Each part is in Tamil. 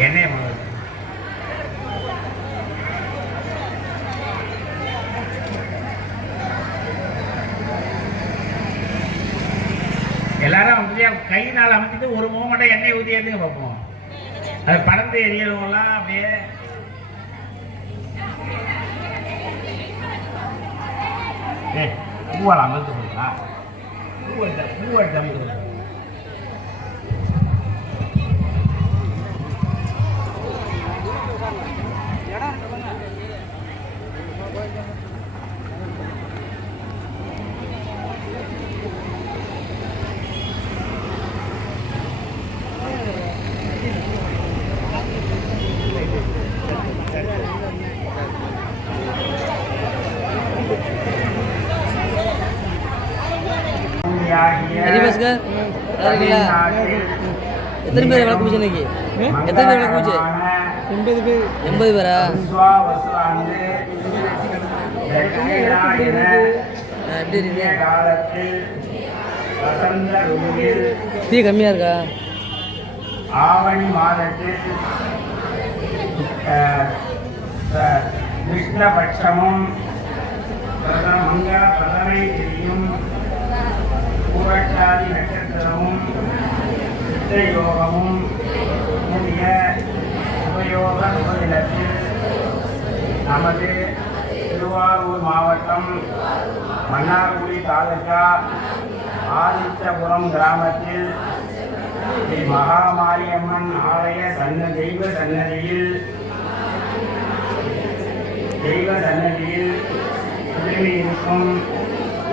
எண்ணெய் முதல்ல எல்லாரும் அப்படியே கையினால் அமைச்சிட்டு ஒரு மூமெண்ட்டாக எண்ணெய் ஊற்றி பார்ப்போம் அது பறந்து எரியறவங்களாம் அப்படியே. ஏ பூவால் அமர்ந்து போங்களா பூவை பூவை அமர்ந்து ஹரி பாஸ்கர். நல்லா இருக்கீங்களா எத்தனை பேர் விளக்கு பூஜை இன்னைக்கு? எத்தனை பேர் விளக்கு பூஜை எண்பது பேர். எண்பது பேரா? எப்படி இருக்கு? டீ கம்மியாக இருக்கா? ஆவணி மாதத்தில் கிருஷ்ணபட்சமும் பிரத- மங்க பிரதமை திரியும். பூரட்டாதி நட்சத்திரமும் சித்த யோகமும் கூடிய உபயோக சுபதினத்தில் நமது திருவாரூர் மாவட்டம் மன்னார்குடி தாலுகா ஆதித்தபுரம் கிராமத்தில் ஸ்ரீ மகாமாரியம்மன் ஆலய சன்ன தெய்வ சன்னதியில் தெய்வ சன்னதியில் இருக்கும்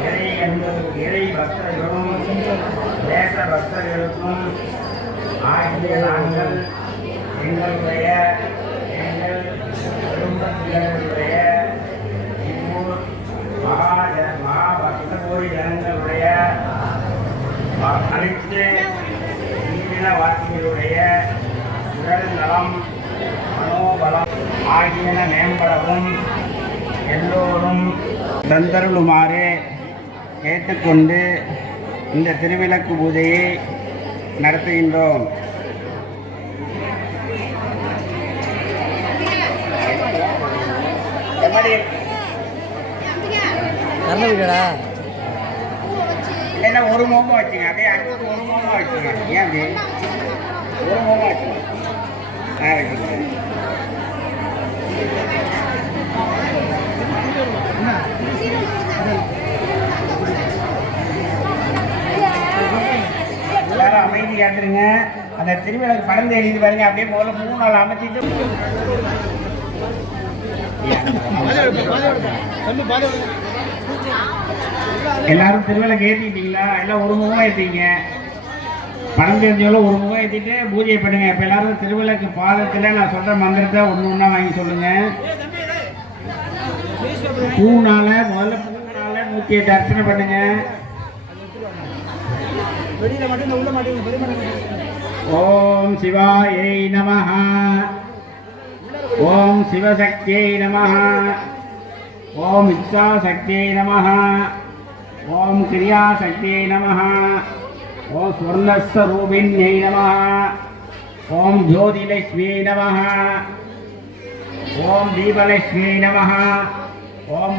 இறை என்பது இறை பக்தர்களும் தேச பக்தர்களுக்கும் ஆகிய நாங்கள் எங்களுடைய எங்கள் குடும்பத்தினருடைய இவ்வூர் மகா மகா பக்த கோடி ஜனங்களுடைய அனைத்து உயிரின வாக்கியருடைய உடல் நலம் மனோபலம் ஆகியன மேம்படவும் எல்லோரும் தந்தருளுமாறு கேட்டுக்கொண்டு இந்த திருவிளக்கு பூஜையை நடத்துகின்றோம். இல்லைன்னா ஒரு மோகம் வச்சுங்க. அப்படியே அடுத்தது ஒரு மோகம் வச்சுங்க. ஏன் அப்படி? ஒரு மோகம் வச்சுங்க. ஆ வச்சுங்க எல்லாரும் அந்த திருவிளக்கு படம் தெரியுது பாருங்க. அப்படியே முதல்ல மூணு நாள் அமைச்சிட்டு. எல்லாரும் திருவிளக்கு ஏற்றிட்டீங்களா எல்லாம் ஒரு முகம் ஏற்றிங்க பணம் தெரிஞ்சவளோ ஒரு முகம் ஏற்றிட்டு பூஜை பண்ணுங்க. இப்போ எல்லாரும் திருவிழாக்கு பாதத்தில் நான் சொல்கிற மந்திரத்தை ஒன்று ஒன்றா வாங்கி சொல்லுங்க. பூனால முதல்ல பூனால நூற்றி எட்டு அர்ச்சனை பண்ணுங்க. ఓం శివాయై నమ ఓం శివశక్త్యై నమ ఓం ఇచ్చాశక్త్యై నమ ఓం క్రియాశక్త్యై నమ ఓం స్వర్ణస్వరూపిణ్యై నమ ఓం జ్యోతిలక్ష్మ్యై నమ ఓం దీపలక్ష్మ్యై నమ ఓం